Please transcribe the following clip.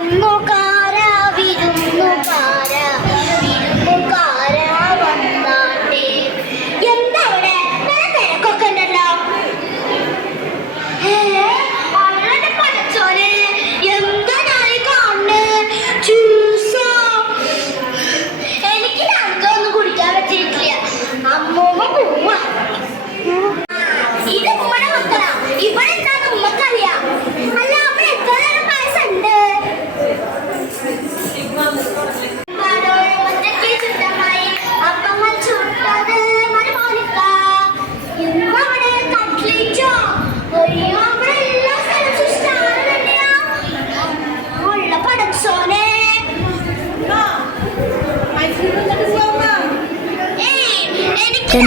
വിരുന്നുകാര വിരുന്നുകാര വിരുന്നുകാര വന്നാട്ടെ. എന്താ ഇവിടെ തിരക്കൊക്കെ ഉണ്ടല്ലോ. അവരുടെ പഠിച്ചോനെ എന്താ ഞാനീ കാണുന്നേ? ജ്യൂസോ? എനിക്ക് ഞങ്ങൾക്കൊന്നും കുടിക്കാൻ പറ്റിയിട്ടില്ല. അമ്മൂമ്മ പോവാ. ഇത് ഉമ്മടെ മക്കളാ. ഇവിടെ എന്താന്ന് ഉമ്മക്കറിയാം. അല്ല അവിടെ എത്ര നേരം പായസം ഉണ്ട്? അപ്പങ്ങൾ ചുട്ടത് മരുമോനിക്ക. ഇന്നവിടെ കട്ട്ലേറ്റോ? അയ്യോ അവിടെ എല്ലാ സ്ഥലത്തും സ്റ്റാർ തന്നെയാ. ഉള്ള പടച്ചോനെ. എനിക്ക്